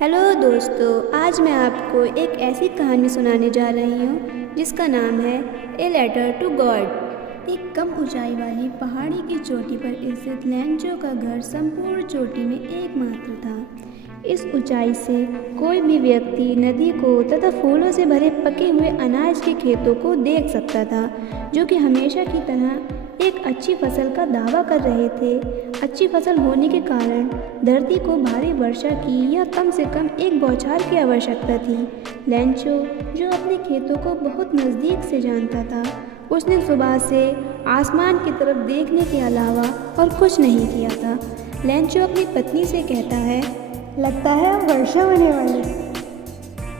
Hello दोस्तों, आज मैं आपको एक ऐसी कहानी सुनाने जा रही हूँ जिसका नाम है ए लेटर टू गॉड। एक कम ऊंचाई वाली पहाड़ी की चोटी पर स्थित लेंचो का घर संपूर्ण चोटी में एकमात्र था। इस ऊंचाई से कोई भी व्यक्ति नदी को तथा फूलों से भरे पके हुए अनाज के खेतों को देख सकता था, जो कि हमेशा की तरह एक अच्छी फसल का दावा कर रहे थे। अच्छी फसल होने के कारण धरती को भारी वर्षा की या कम से कम एक बौछार की आवश्यकता थी। लेंचो, जो अपने खेतों को बहुत नज़दीक से जानता था, उसने सुबह से आसमान की तरफ देखने के अलावा और कुछ नहीं किया था। लेंचो अपनी पत्नी से कहता है, लगता है अब वर्षा होने वाली।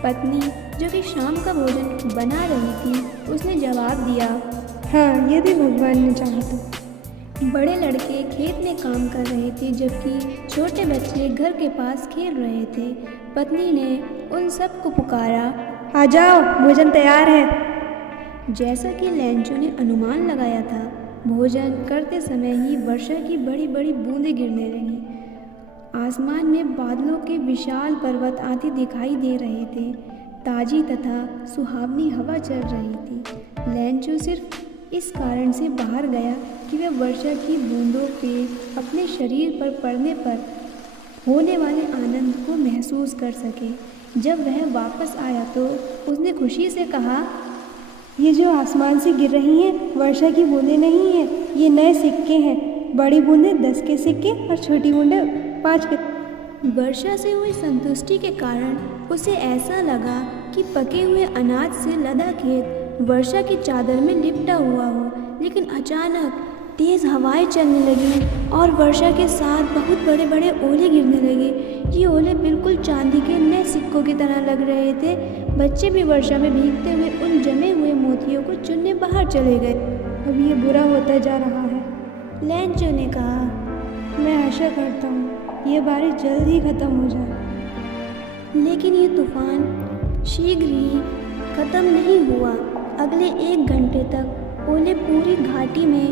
पत्नी, जो कि शाम का भोजन बना रही थी, उसने जवाब दिया, हाँ, यदि भगवान ने चाहा तो। बड़े लड़के खेत में काम कर रहे थे जबकि छोटे बच्चे घर के पास खेल रहे थे। पत्नी ने उन सबको पुकारा, आ जाओ, भोजन तैयार है। जैसा कि लेंचो ने अनुमान लगाया था, भोजन करते समय ही वर्षा की बड़ी बड़ी बूंदें गिरने लगीं। आसमान में बादलों के विशाल पर्वत आते दिखाई दे रहे थे। ताजी तथा सुहावनी हवा चल रही थी। लेंचो सिर्फ इस कारण से बाहर गया कि वह वर्षा की बूंदों के अपने शरीर पर पड़ने पर होने वाले आनंद को महसूस कर सके। जब वह वापस आया तो उसने खुशी से कहा, ये जो आसमान से गिर रही हैं वर्षा की बूंदें नहीं हैं, ये नए सिक्के हैं। बड़ी बूंदें 10 के सिक्के और छोटी बूंदें 5 के। वर्षा से हुई संतुष्टि के कारण उसे ऐसा लगा कि पके हुए अनाज से लदा खेत वर्षा की चादर में लिपटा हुआ हो। लेकिन अचानक तेज़ हवाएं चलने लगीं और वर्षा के साथ बहुत बड़े बड़े ओले गिरने लगे। ये ओले बिल्कुल चांदी के नए सिक्कों की तरह लग रहे थे। बच्चे भी वर्षा में भीगते हुए उन जमे हुए मोतियों को चुनने बाहर चले गए। अब ये बुरा होता जा रहा है, लेंचो ने कहा। मैं आशा करता हूँ ये बारिश जल्द ही खत्म हो जाए। लेकिन ये तूफान शीघ्र ही खत्म नहीं हुआ। अगले 1 घंटे तक ओले पूरी घाटी में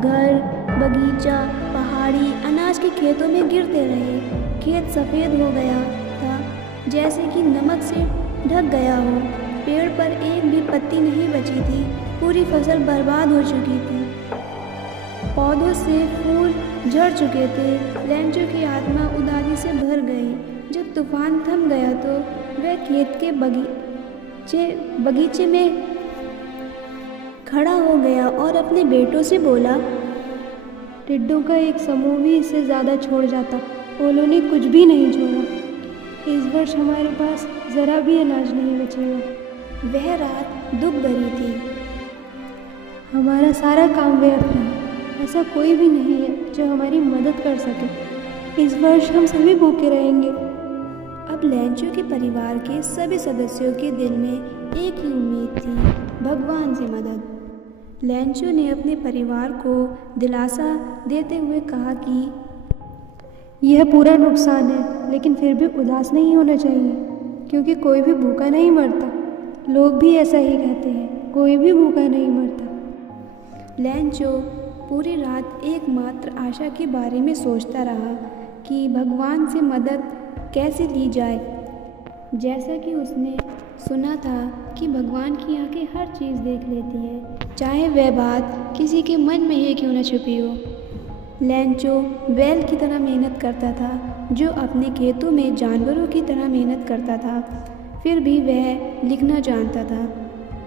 घर, बगीचा, पहाड़ी, अनाज के खेतों में गिरते रहे। खेत सफ़ेद हो गया था, जैसे कि नमक से ढक गया हो। पेड़ पर एक भी पत्ती नहीं बची थी। पूरी फसल बर्बाद हो चुकी थी। पौधों से फूल झड़ चुके थे। लेंचो की आत्मा उदासी से भर गई। जब तूफान थम गया तो वह खेत के बगीचे में खड़ा हो गया और अपने बेटों से बोला, टिड्डों का एक समूह भी इससे ज़्यादा छोड़ जाता। ओलों ने कुछ भी नहीं छोड़ा। इस वर्ष हमारे पास ज़रा भी अनाज नहीं बचेगा। वह रात दुख भरी थी। हमारा सारा काम व्यर्थ रहा। ऐसा कोई भी नहीं है जो हमारी मदद कर सके। इस वर्ष हम सभी भूखे रहेंगे। अब लेंचो के परिवार के सभी सदस्यों के दिल में एक ही उम्मीद थी, भगवान से मदद। लेंचो ने अपने परिवार को दिलासा देते हुए कहा कि यह पूरा नुकसान है, लेकिन फिर भी उदास नहीं होना चाहिए, क्योंकि कोई भी भूखा नहीं मरता। लोग भी ऐसा ही कहते हैं, कोई भी भूखा नहीं मरता। लेंचो पूरी रात एकमात्र आशा के बारे में सोचता रहा कि भगवान से मदद कैसे ली जाए। जैसा कि उसने सुना था कि भगवान की आंखें हर चीज़ देख लेती हैं, चाहे वह बात किसी के मन में ही क्यों न छुपी हो। लेंचो बैल की तरह मेहनत करता था, जो अपने खेतों में जानवरों की तरह मेहनत करता था। फिर भी वह लिखना जानता था।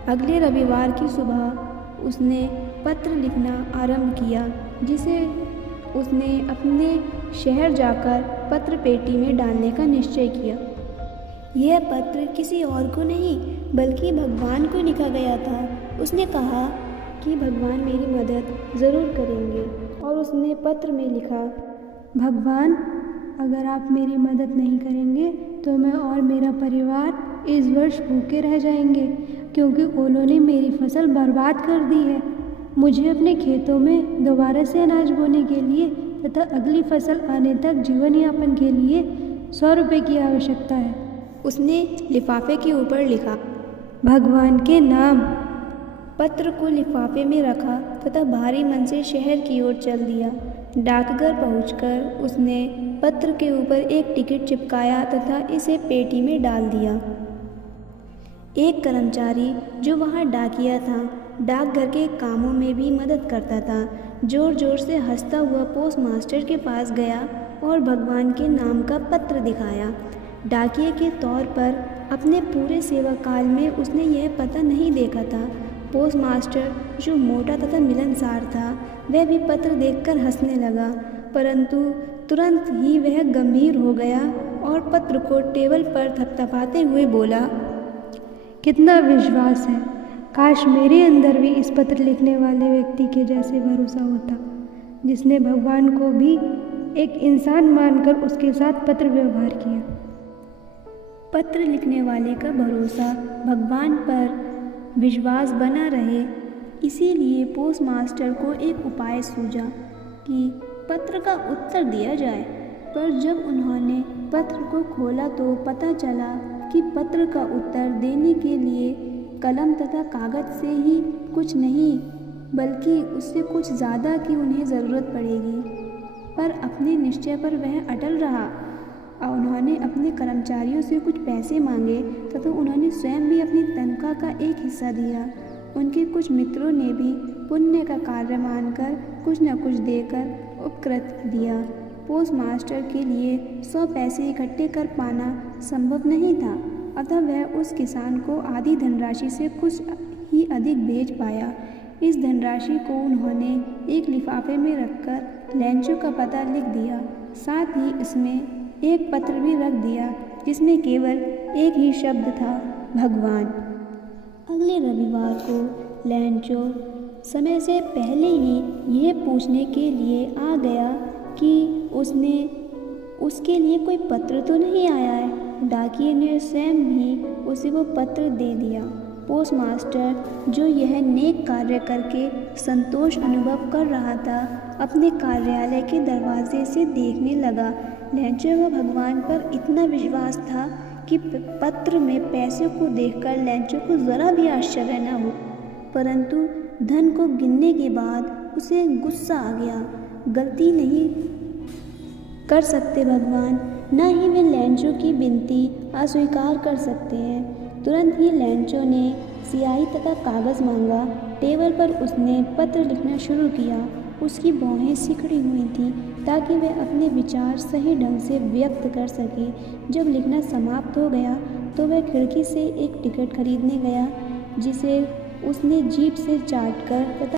अगले रविवार की सुबह उसने पत्र लिखना आरंभ किया, जिसे उसने अपने शहर जाकर पत्र पेटी में डालने का निश्चय किया। यह पत्र किसी और को नहीं बल्कि भगवान को लिखा गया था। उसने कहा कि भगवान मेरी मदद ज़रूर करेंगे, और उसने पत्र में लिखा, भगवान, अगर आप मेरी मदद नहीं करेंगे तो मैं और मेरा परिवार इस वर्ष भूखे रह जाएंगे, क्योंकि ओलों ने मेरी फसल बर्बाद कर दी है। मुझे अपने खेतों में दोबारा से अनाज बोने के लिए तथा अगली फसल आने तक जीवन यापन के लिए 100 रुपये की आवश्यकता है। उसने लिफाफे के ऊपर लिखा, भगवान के नाम। पत्र को लिफाफे में रखा तथा भारी मन से शहर की ओर चल दिया। डाकघर पहुंचकर उसने पत्र के ऊपर एक टिकट चिपकाया तथा इसे पेटी में डाल दिया। एक कर्मचारी जो वहां डाकिया था, डाकघर के कामों में भी मदद करता था, जोर जोर से हंसता हुआ पोस्ट मास्टर के पास गया और भगवान के नाम का पत्र दिखाया। डाकिये के तौर पर अपने पूरे सेवा काल में उसने यह पता नहीं देखा था। पोस्ट मास्टर जो मोटा तथा मिलनसार था, वह भी पत्र देखकर हंसने लगा, परंतु तुरंत ही वह गंभीर हो गया और पत्र को टेबल पर थपथपाते हुए बोला, कितना विश्वास है। काश मेरे अंदर भी इस पत्र लिखने वाले व्यक्ति के जैसे भरोसा होता, जिसने भगवान को भी एक इंसान मानकर उसके साथ पत्र व्यवहार किया। पत्र लिखने वाले का भरोसा भगवान पर विश्वास बना रहे, इसीलिए पोस्ट मास्टर को एक उपाय सूझा कि पत्र का उत्तर दिया जाए। पर जब उन्होंने पत्र को खोला तो पता चला कि पत्र का उत्तर देने के लिए कलम तथा कागज से ही कुछ नहीं, बल्कि उससे कुछ ज़्यादा की उन्हें ज़रूरत पड़ेगी। पर अपने निश्चय पर वह अटल रहा और उन्होंने अपने कर्मचारियों से कुछ पैसे मांगे तथा उन्होंने स्वयं भी अपनी तनख्वाह का एक हिस्सा दिया। उनके कुछ मित्रों ने भी पुण्य का कार्य मानकर कुछ न कुछ देकर उपकृत दिया। पोस्ट मास्टर के लिए 100 पैसे इकट्ठे कर पाना संभव नहीं था, अतः वह उस किसान को आधी धनराशि से कुछ ही अधिक भेज पाया। इस धनराशि को उन्होंने एक लिफाफे में रखकर लैंचो का पता लिख दिया, साथ ही इसमें एक पत्र भी रख दिया जिसमें केवल एक ही शब्द था, भगवान। अगले रविवार को लैंचो समय से पहले ही यह पूछने के लिए आ गया कि उसके लिए कोई पत्र तो नहीं आया है। डाकिये ने स्वयं भी उसे वो पत्र दे दिया। पोस्ट मास्टर जो यह नेक कार्य करके संतोष अनुभव कर रहा था, अपने कार्यालय के दरवाजे से देखने लगा। लैंचो को भगवान पर इतना विश्वास था कि पत्र में पैसे को देखकर लैंचो को ज़रा भी आश्चर्य न हो, परंतु धन को गिनने के बाद उसे गुस्सा आ गया। गलती नहीं कर सकते भगवान, न ही वे लैंचो की विनती अस्वीकार कर सकते हैं। तुरंत ही लैंचो ने स्याही तथा कागज़ मांगा। टेबल पर उसने पत्र लिखना शुरू किया। उसकी भौहें सिकुड़ी हुई थीं ताकि वह अपने विचार सही ढंग से व्यक्त कर सके। जब लिखना समाप्त हो गया तो वह खिड़की से एक टिकट खरीदने गया, जिसे उसने जीभ से चाटकर तथा